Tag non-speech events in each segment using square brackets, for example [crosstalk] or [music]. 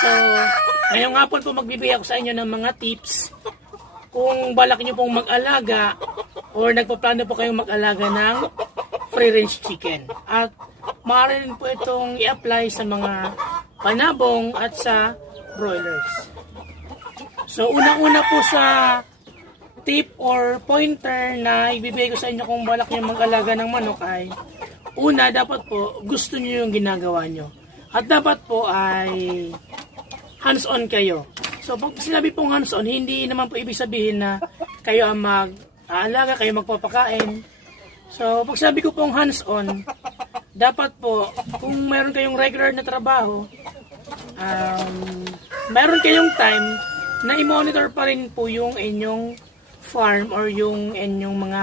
So, [laughs] ngayong hapon po magbibigay ako sa inyo ng mga tips kung balak nyo pong mag-alaga or nagpaplano po kayong mag-alaga ng free range chicken. At maaari rin po itong i-apply sa mga panabong at sa broilers. So, unang-una po sa tip or pointer na ibibigay ko sa inyo kung balak nyo mag-alaga ng manok ay una, dapat po gusto nyo yung ginagawa nyo. At dapat po ay hands-on kayo. So, pag sinabi pong hands-on, hindi naman po ibig sabihin na kayo ang mag-aalaga, kayo magpapakain. So, pag sabi ko pong hands-on, dapat po, kung meron kayong regular na trabaho, um, meron kayong time na i-monitor pa rin po yung inyong farm or yung inyong mga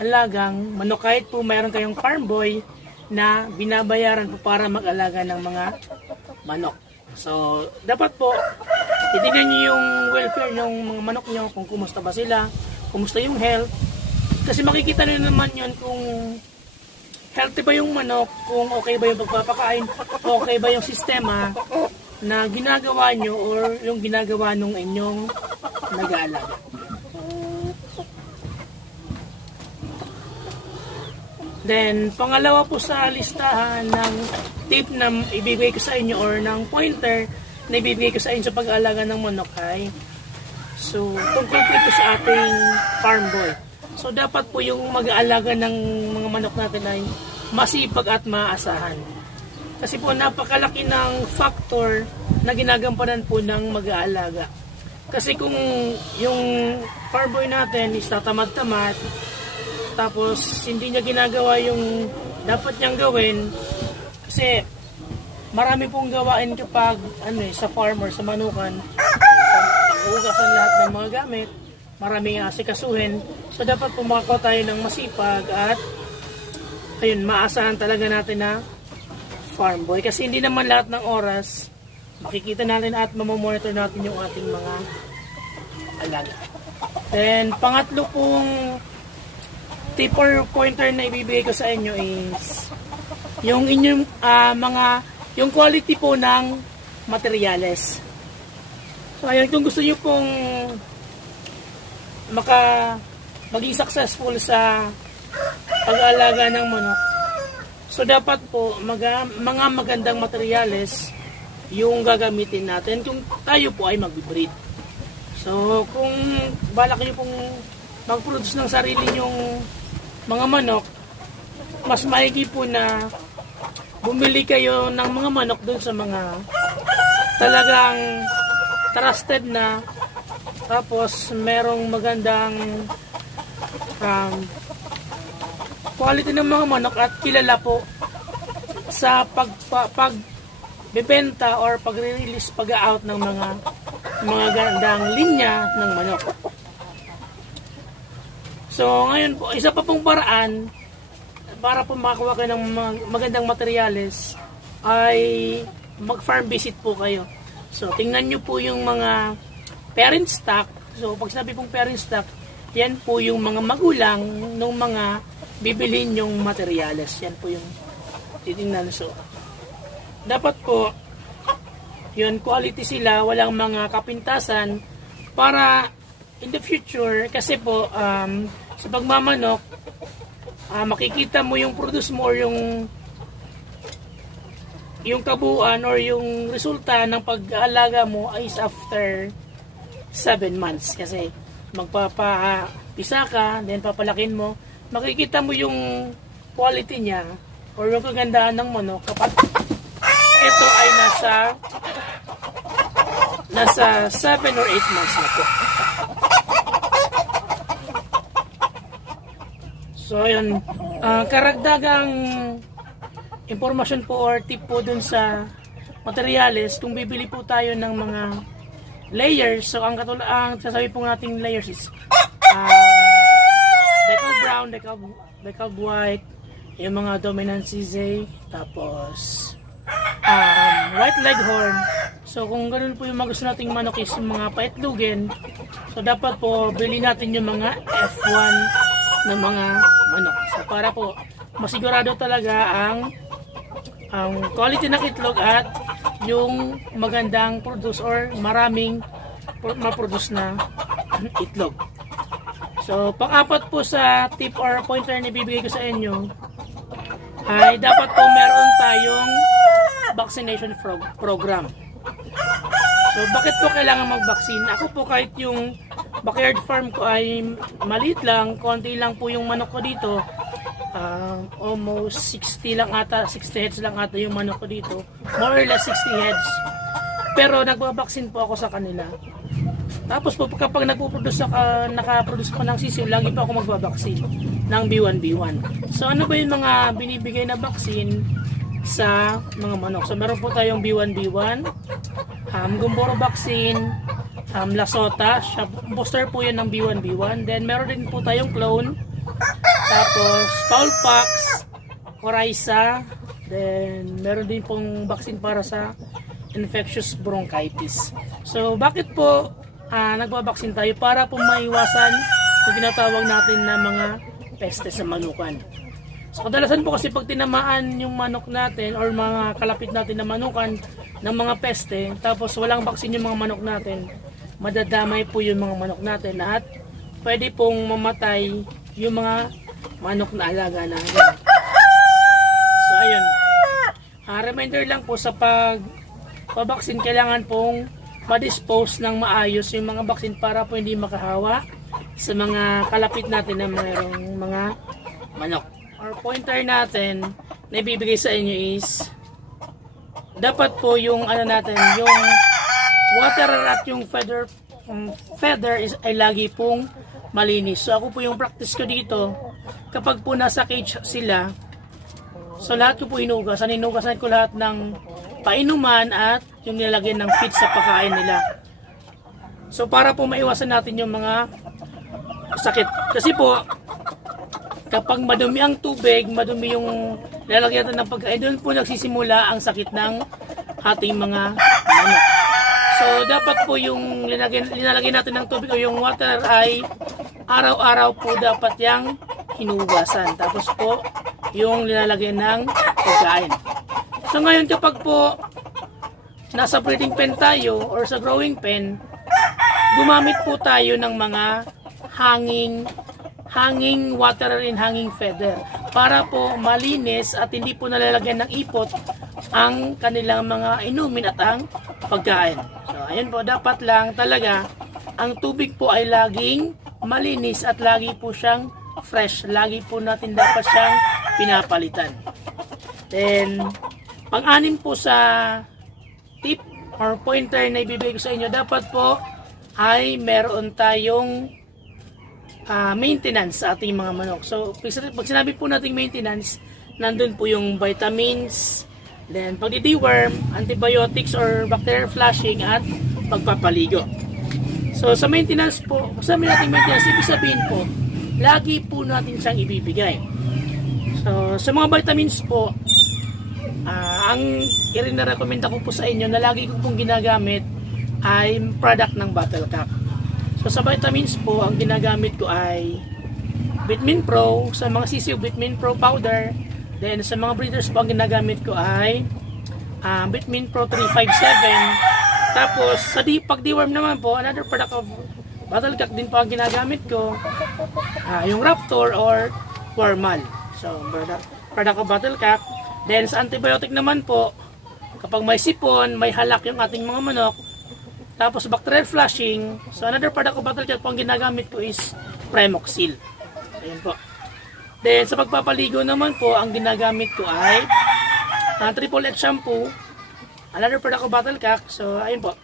alagang manok. Kahit po meron kayong farm boy na binabayaran po para mag-alaga ng mga manok. So, dapat po, titignan nyo yung welfare ng mga manok nyo, kung kumusta ba sila, kumusta yung health. Kasi makikita nyo naman yun kung healthy ba yung manok, kung okay ba yung pagpapakain, okay ba yung sistema na ginagawa nyo or yung ginagawa nung inyong nag-aalaga. Then, pangalawa po sa listahan ng tip na ibibigay ko sa inyo or ng pointer na ibibigay ko sa inyo sa pag-aalaga ng manok ay so, tungkol po ito sa ating farm boy. So, dapat po yung mag-aalaga ng mga manok natin ay masipag at maasahan. Kasi po napakalaki ng factor na ginagampanan po ng mag-aalaga. Kasi kung yung farm boy natin is tatamad-tamad, tapos hindi niya ginagawa yung dapat niyang gawin, kasi marami pong gawain kapag ano eh, sa farmer, sa manukan, sa pag-uugasan lahat ng mga gamit, maraming asikasuhin. So dapat po makakuha tayo ng masipag at ayun, maasahan talaga natin na farm boy. Kasi hindi naman lahat ng oras makikita natin at mamamonitor natin yung ating mga alaga. Then, pangatlo pong tip or pointer na ibibigay ko sa inyo is yung inyong ah, mga yung quality po ng materyales. So, ayun, kung gusto niyo pong maka maging successful sa pag-aalaga ng manok, so dapat po maga, mga magandang materyales yung gagamitin natin kung tayo po ay magbe-breed. So, kung balak niyo pong mag-produce ng sarili nyong mga manok, mas maigi po na bumili kayo ng mga manok doon sa mga talagang trusted na tapos merong magandang um, quality ng mga manok at kilala po sa pag, pa- pag bebenta or pag-release, pag-out ng mga mga gandang linya ng manok. So, ngayon po, isa pa pong paraan para po makakuha kayo ng magandang materyales ay mag-farm visit po kayo. So, tingnan nyo po yung mga parent stock. So, pag sinabi pong parent stock, yan po yung mga magulang ng mga bibilin yung materyales. Yan po yung titingnan. So, dapat po, yun, quality sila, walang mga kapintasan para in the future, kasi po, um, sa pagmamanok, ah, makikita mo yung produce mo or yung yung kabuuan or yung resulta ng pag-aalaga mo is after 7 months. Kasi magpapapisa ka then papalakin mo. Makikita mo yung quality niya or yung kagandahan ng manok kapag ito ay nasa nasa 7 or 8 months na po So, ayun. ah, karagdagang impormasyon po or tip po dun sa materyales, kung bibili po tayo ng mga layers, so ang katulad, ang sasabi po nating layers is um, decal brown, decal, decal white, yung mga dominant CZ, tapos um, white leghorn. So kung ganun po yung gusto nating manok is yung mga paitlugin, so dapat po bili natin yung mga F1 ng mga manok. So para po masigurado talaga ang ang quality ng itlog at yung magandang produce or maraming pro- ma-produce na [clears throat] itlog. So, pang-apat po sa tip or pointer na ibibigay ko sa inyo ay dapat po meron tayong vaccination pro- program. So, bakit po kailangan mag-vaccine? Ako po kahit yung backyard farm ko ay maliit lang, konti lang po yung manok ko dito. Ah, almost 60 lang ata, 60 heads lang ata yung manok ko dito. More or less 60 heads. Pero nagbabaksin po ako sa kanila. Tapos po kapag nagpo-produce ako, naka-produce ako ng sisiw, lagi po ako magbabaksin ng B1B1. So ano ba yung mga binibigay na vaccine sa mga manok? So meron po tayong B1B1, um, Gumboro vaccine, um, Lasota, siya, booster po yun ng B1B1. Then meron din po tayong clone, tapos Foulpox, Coryza, then meron din pong vaccine para sa infectious bronchitis. So bakit po ah, nagbabaksin tayo? Para po maiwasan yung tinatawag natin na mga peste sa manukan. So kadalasan po kasi pag tinamaan yung manok natin or mga kalapit natin na manukan ng mga peste, tapos walang baksin yung mga manok natin, madadamay po yung mga manok natin at pwede pong mamatay yung mga manok na alaga natin. So ayun. Ah, reminder lang po sa pag pabaksin kailangan pong ma-dispose ng maayos yung mga baksin para po hindi makahawa sa mga kalapit natin na mayroong mga manok. Our pointer natin na ibibigay sa inyo is dapat po yung ano natin, yung water at yung feather um, feather is ay lagi pong malinis. So ako po yung practice ko dito, kapag po nasa cage sila, so lahat ko po hinugasan. Hinugasan ko lahat ng painuman at yung nilagyan ng feed sa pagkain nila. So para po maiwasan natin yung mga sakit. Kasi po, kapag madumi ang tubig, madumi yung lalagyan ng pagkain, doon po nagsisimula ang sakit ng ating mga. So, dapat po yung linalagyan natin ng tubig o yung water ay araw-araw po dapat yang hinugasan. Tapos po, yung linalagyan ng pagkain. So, ngayon kapag po nasa breeding pen tayo or sa growing pen, gumamit po tayo ng mga hanging hanging water and hanging feather para po malinis at hindi po nalalagyan ng ipot ang kanilang mga inumin at ang pagkain. So ayun po dapat lang talaga ang tubig po ay laging malinis at lagi po siyang fresh. Lagi po natin dapat siyang pinapalitan. Then pang-anim po sa tip or pointer na ibibigay ko sa inyo dapat po ay meron tayong ah, maintenance sa ating mga manok. So, pag sinabi po nating maintenance, nandun po yung vitamins, then pagdi-deworm, antibiotics or bacterial flushing at pagpapaligo. So, sa maintenance po, sabi natin maintenance, ibig sabihin po, lagi po natin siyang ibibigay. So, sa mga vitamins po, ah, ang i-recommend ko po sa inyo na lagi ko pong ginagamit ay product ng Battle Cap. So sa vitamins po, ang ginagamit ko ay Vitamin Pro, sa mga sisiw Vitamin Pro powder. Then sa mga breeders po, ang ginagamit ko ay ah, Vitamin Pro 357. Tapos sa di pag deworm naman po, another product of Battle Cap din po ang ginagamit ko. Ah, yung Raptor or Warmal. So product, product of Battle Cap. Then sa antibiotic naman po, kapag may sipon, may halak yung ating mga manok, tapos bacterial flushing, so another product of Battle Cat po ang ginagamit ko is Premoxil. Ayan po. Then sa pagpapaligo naman po, ang ginagamit ko ay uh, Triple X shampoo, another product of Battle Cat. So ayun po.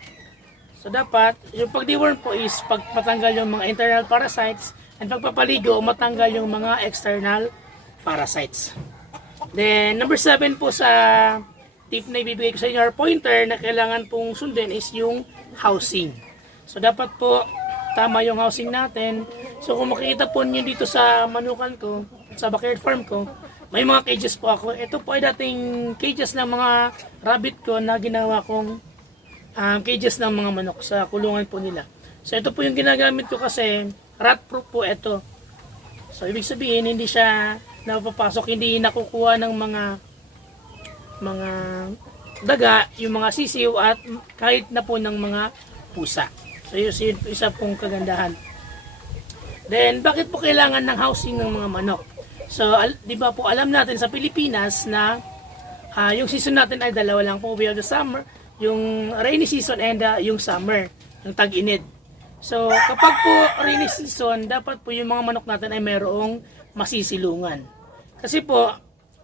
So dapat, yung pag-deworm po is pagpatanggal yung mga internal parasites and pagpapaligo, matanggal yung mga external parasites. Then number 7 po sa tip na ibibigay ko sa inyo or pointer na kailangan pong sundin is yung housing. So dapat po tama yung housing natin. So kung makikita po niyo dito sa manukan ko, sa backyard farm ko, may mga cages po ako. Ito po ay dating cages ng mga rabbit ko na ginawa kong um, cages ng mga manok sa kulungan po nila. So ito po yung ginagamit ko kasi rat proof po ito. So ibig sabihin hindi siya napapasok, hindi nakukuha ng mga mga daga, yung mga sisiw at kahit na po ng mga pusa. So yun, yun isa pong kagandahan. Then, bakit po kailangan ng housing ng mga manok? So, al- di ba po, alam natin sa Pilipinas na ah, yung season natin ay dalawa lang po. We have the summer, yung rainy season and ah, yung summer, yung tag-inid. So, kapag po rainy season, dapat po yung mga manok natin ay mayroong masisilungan. Kasi po,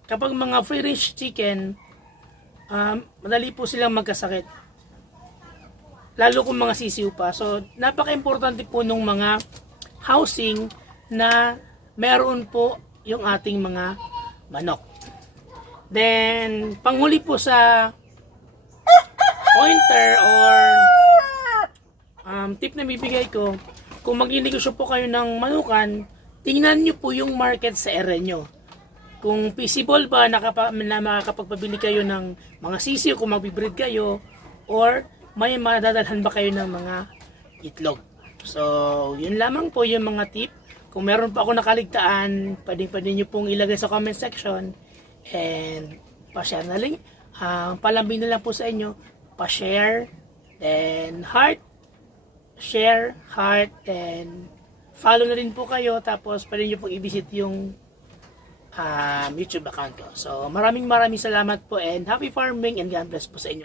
kapag mga free-range chicken, um, madali po silang magkasakit. Lalo kung mga sisiw pa. So, napaka-importante po nung mga housing na meron po yung ating mga manok. Then, panghuli po sa pointer or um, tip na bibigay ko, kung magninegosyo po kayo ng manukan, tingnan nyo po yung market sa area nyo. Kung feasible ba nakapa, na makakapagpabili kayo ng mga sisiyo, kung magbibreed kayo, or may madadalhan ba kayo ng mga itlog. So, yun lamang po yung mga tip. Kung meron pa ako nakaligtaan, pwedeng pwede nyo pong ilagay sa comment section. And, pa-share na link. Ang palambing na lang po sa inyo, pa-share, then heart, share, heart, and follow na rin po kayo. Tapos, pwede nyo pong i-visit yung um, YouTube account ko. So, maraming maraming salamat po and happy farming and God bless po sa inyo.